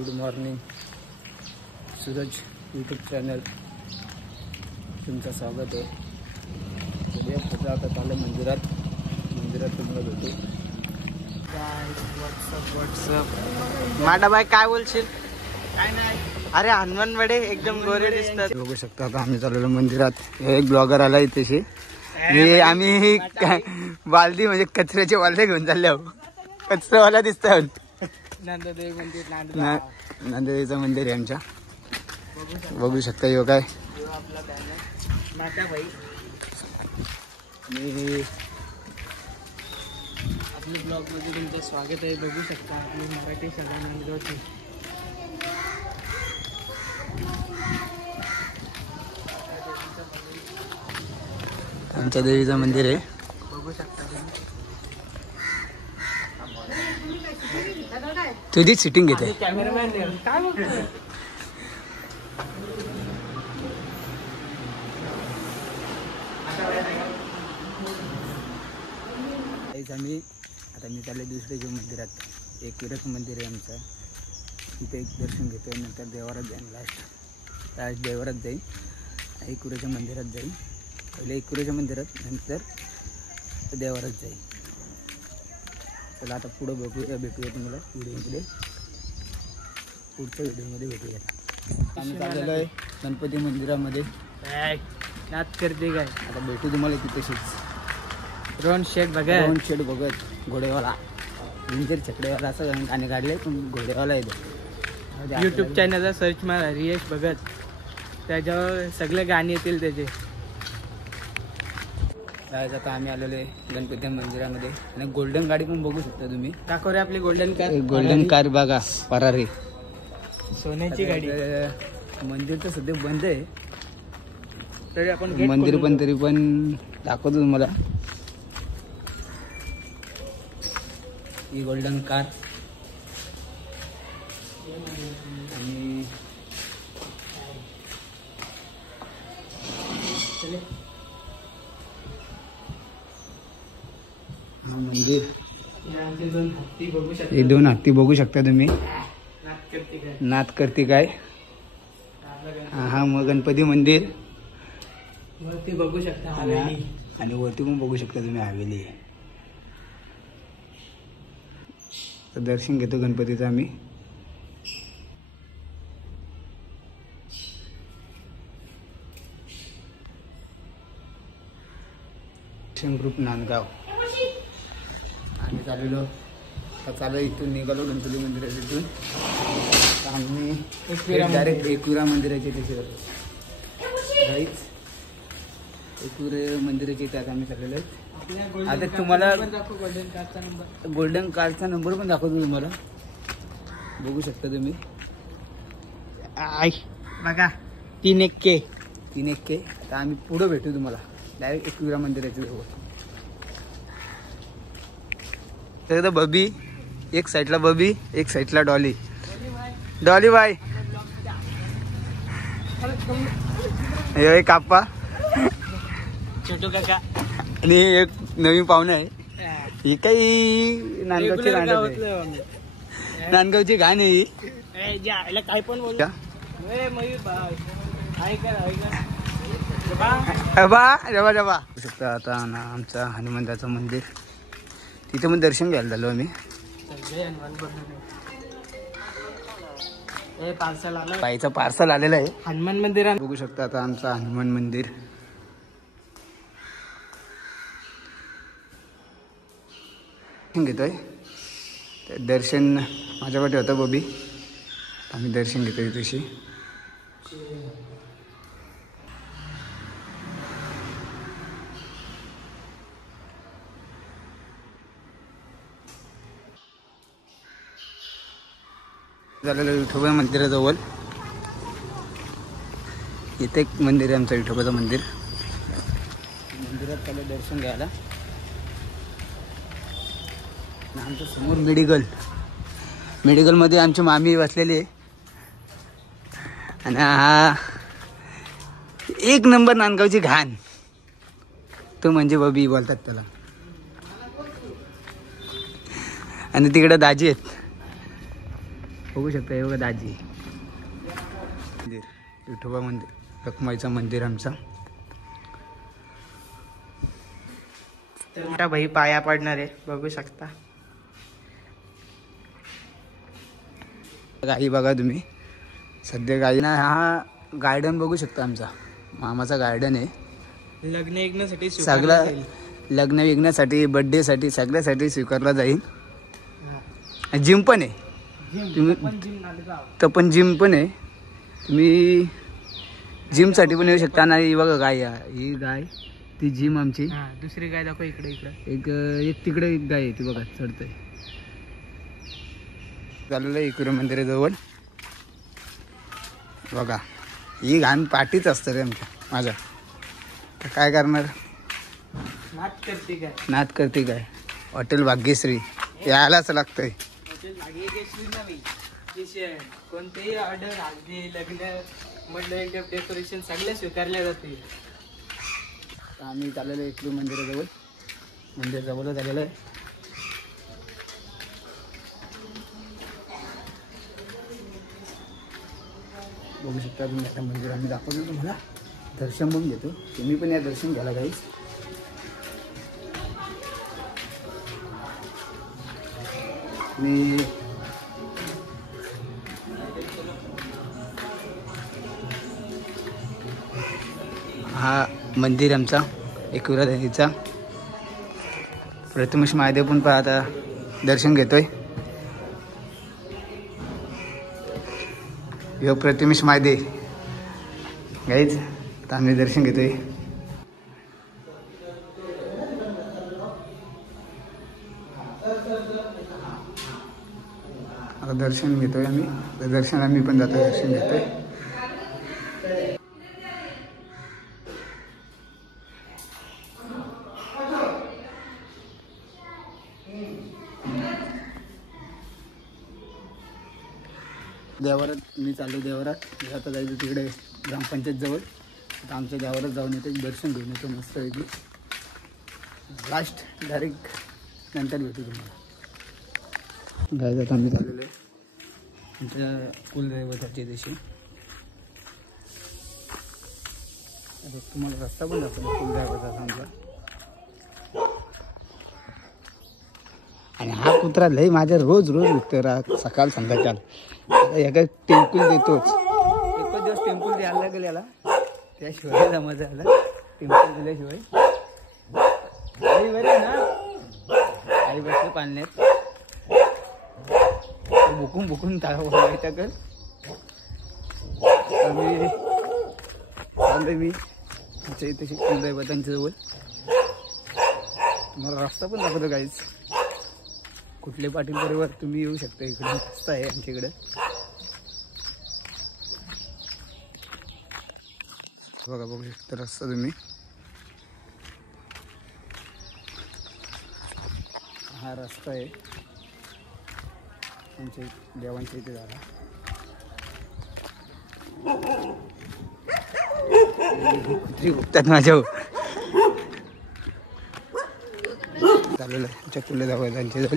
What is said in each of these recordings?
Good morning Suraj YouTube channel तुमचं स्वागत आहे. उद्या आता चाललं मंदिरात तुम्हाला भेटू. व्हॉट्सअप माडा बाई काय बोलशील? काय नाही. अरे हनुमान बडे एकदम गोरे दिसतात. बघू शकता आता आम्ही चाललेलो मंदिरात. एक ब्लॉगर आला इथेशी. आम्ही बालदी म्हणजे कचऱ्याचे बालदे घेऊन चालले आहोत. कचरावाला दिसतात. नंददेव मंदिर नंददेवीचं मंदिर आहे आमच्या. बघू शकता यो काय आपला बॅनर माता बाई. मी आपल्या ब्लॉग मध्ये तुमचं स्वागत आहे. बघू शकता आपली मराठी सगळ्या मंदिराची. आमच्या देवीचं मंदिर आहे. बघू शकता तुम्ही. तुझी सिटिंग घेते. कॅमेरामॅन काय बघतोय? मी चालले दुसऱ्याच्या मंदिरात. एक विरक मंदिर आहे आमचं. तिथे एक दर्शन घेतो. नंतर देवारात जाईन. लास्ट देवारात जाईन. एकविराच्या मंदिरात जाईन. पहिले एकविराच्या मंदिरात नंतर देवारात जाईन. चला आता पुढं भेटूया तुम्हाला व्हिडिओमध्ये. पुढच्या व्हिडिओमध्ये भेटूया. आम्ही चाललेलो आहे गणपती मंदिरामध्ये. नाच करते काय? आता भेटू तुम्हाला तिथेशीच. ड्रोन शेट बघत घोडेवाला इंजर छकडेवाला असं गाणे काढले. पण घोडेवाला येतो. यूट्यूब चॅनलचा सर्च मारा रियेश भगत. त्याच्यावर सगळे गाणे येतील त्याचे. आता आम्ही आलेलो आहे गणपती मंदिरामध्ये. आणि गोल्डन गाडी पण बघू शकता तुम्ही. दाखव रे आपली गोल्डन कार. गोल्डन कार बघा. परारी सोन्याची गाडी. मंदिर तर सध्या बंद आहे. तरी आपण मंदिर पण तरी पण दाखवतो तुम्हाला. ही गोल्डन कार. आणि मंदिर. हे दोन हत्ती बघू शकता तुम्ही. नात करते काय. हा मग गणपती मंदिर. वरती बघू शकता आणि वरती पण बघू शकता तुम्ही हवेली. तर दर्शन घेतो गणपतीचं आम्ही. ग्रुप नांदगाव आम्ही चाललो इथून निघालो गणपती मंदिराच्या इथून. आम्ही डायरेक्ट एकविरा मंदिराच्या तिथे एकविरा मंदिराच्या इथे आता आम्ही चाललेलो आहे. आता तुम्हाला गोल्डन कारचा नंबर पण दाखवतो तुम्हाला. बघू शकता तुम्ही. बघा 3 3 तर आम्ही पुढे भेटू तुम्हाला डायरेक्ट एकविरा मंदिराच्या जवळ. तर बबी एक साईडला बबी एक साईडला डॉली. Dolly bye. हे काप्पा छोटू काका. आणि एक नवीन पाहुणा आहे. ही काही नांदगावची घाण आहे. काय पण बोल. जबा शकता. आता आमचा हनुमंताचं मंदिर. तिथे पण दर्शन घ्यायला झालो आम्ही. पायचं पार्सल आलेलं आहे हनुमान मंदिर. बघू शकता आता आमचं हनुमान मंदिर. घेतोय दर्शन. माझ्याकडे होतं बबी. आम्ही दर्शन घेतोय तशी. झालेलं विठोबा मंदिराजवळ. इथे एक मंदिर आहे आमचं विठोबाचं मंदिर. मंदिरात चालू दर्शन घ्यायला. आमच्या समोर मेडिकलमध्ये आमची मामी बसलेली आहे. आणि हा एक नंबर नांदगावची घाण तो म्हणजे बबी बोलतात त्याला. आणि तिकडे दाजी आहेत. बघू शकता हे बघा दाजी मंदिर, विठोबा मंदिर, रखुमाईचं मंदिर आमचा. तर मोठा भाई पाया पडणार आहे, बघू शकता. गाई बघा तुम्ही, सध्या गाई ना. हा गार्डन बघू शकता आमचा मामाचा गार्डन आहे. लग्न ऐकण्यासाठी सगळं लग्न विग्नासाठी, बड्डेसाठी, सगळ्यासाठी स्वीकारला जाईल. जिम पण आहे तुम्ही, तर पण जिम पण आहे, तुम्ही जिमसाठी पण येऊ शकता. आणि बघा गाय, ही गाय ती जिम आमची. दुसरी गाय दाखव इकडे. एक तिकडे एक गाय आहे ती बघा चढतंय. चाललेलं आहे एकविरा मंदिराजवळ. बघा ही घाण पाठीच असतं रे आमच्या माझ्या. काय करणार, नाद करते काय. हॉटेल भाग्यश्री यायलाच लागतंय. कोणतेही ऑर्डर, हल्दी, लग्न, मंडळ, डेकोरेशन सगळे स्वीकारले जाते. आम्ही चाललेलो एकविरा मंदिराजवळ, मंदिर जवळच आलेलं आहे. बघू शकता तुम्ही आता मंदिर आम्ही दाखवतो तुम्हाला. दर्शन पण घेतो, तुम्ही पण या दर्शन घ्यायला काही. मी हा मंदिर आमचा एकविरा देवीचा. प्रथमेश महादेव पण पाहता दर्शन घेतोय. यो प्रथमेश महादेव गाईज, आता आम्ही दर्शन घेतोय. आता दर्शन घेतोय आम्ही, दर्शन आम्ही पण जातो, दर्शन घेतोय. देवारात मी चाललो. देवारात आता जायचं तिकडे ग्रामपंचायत जवळ. आता आमच्या देवारात जाऊन येतो, दर्शन घेऊन येतो मस्त पैकी. लास्ट डायरेक्ट नंतर भेटू तुम्हाला. जायचं आम्ही चाललेलो आहे आमच्या कुलदैवताच्या दिवशी. आता तुम्हाला रस्ता पण दाखवतो कुलदैवताचा आमचा. आणि हा कुत्रा लई माझ्या रोज विकतो सकाळ संध्याकाळ. एका टेम्पल देतोच, एकच दिवस टेम्पल द्यायला लागेल याला, त्याशिवाय मजा आला. टेम्पल दिल्याशिवाय आई बरे ना, आई बसले पाळण्यात बुकून टाका कर. आम्ही चाललोय मी आमच्या इथे कुलदैवतांच्या जवळ. तुम्हाला रस्ता पण दाखवतो काहीच. कुठले पाटील बरोबर तुम्ही येऊ शकता, इकडे रस्ता आहे आमच्या इकडे. बघा बघू शकता रस्ता तुम्ही. हा रस्ता आहे आमच्या देवांच्या इथे झाला. कुत्री गुप्तात माझ्या चाललेलं आहे आमच्या कुल्ले देवांच्या जवळ.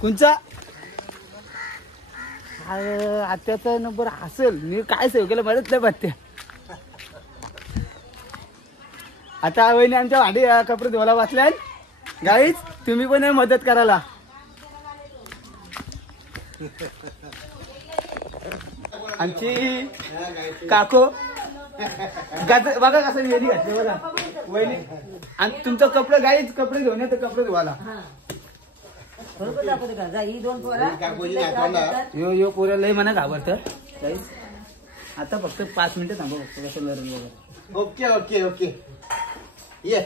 कोणचा आत्याचा नंबर असेल, मी काय सेव केलं म्हणत नाही बत्त्या. आता वहिनी आमच्या भांडी कपडे धुवायला बसल्या. गाईच तुम्ही पण मदत करायला. आमची काको बघा कसं वेली घातली बघा वहिनी. आणि तुमचं कपडे गाईच कपडे घेऊन येतं कपडे धुवायला. यो पोऱ्या लय म्हणा घाबरतं. आता फक्त 5 मिनिटं थांबा फक्त कसं लढून बघा. ओके ओके ओके ये.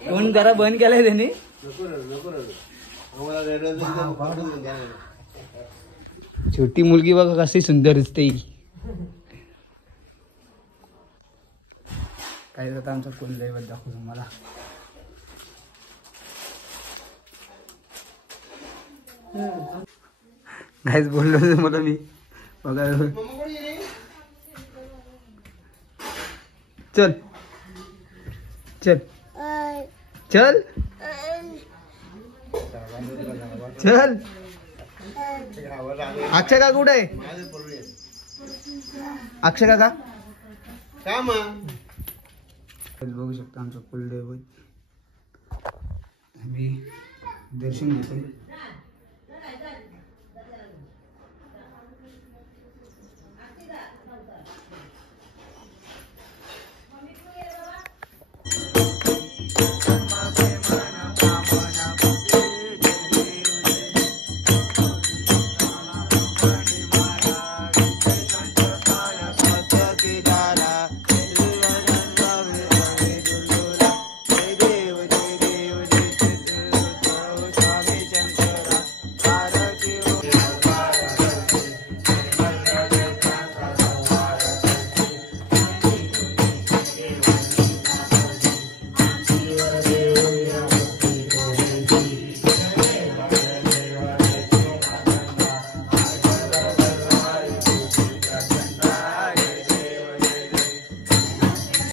कोण जरा बंद केलाय त्यांनी. छोटी मुलगी बघा कशी सुंदर दिसते. काय जातं आमचा कुलदैवत दाखवू तुम्हाला. काहीच बोललो मला मी बघा. चल चल चल चल अक्षय का कुठे आहे? अक्षय काका बघू शकता आमचं कुलदैवत. आम्ही दर्शन घेतोय.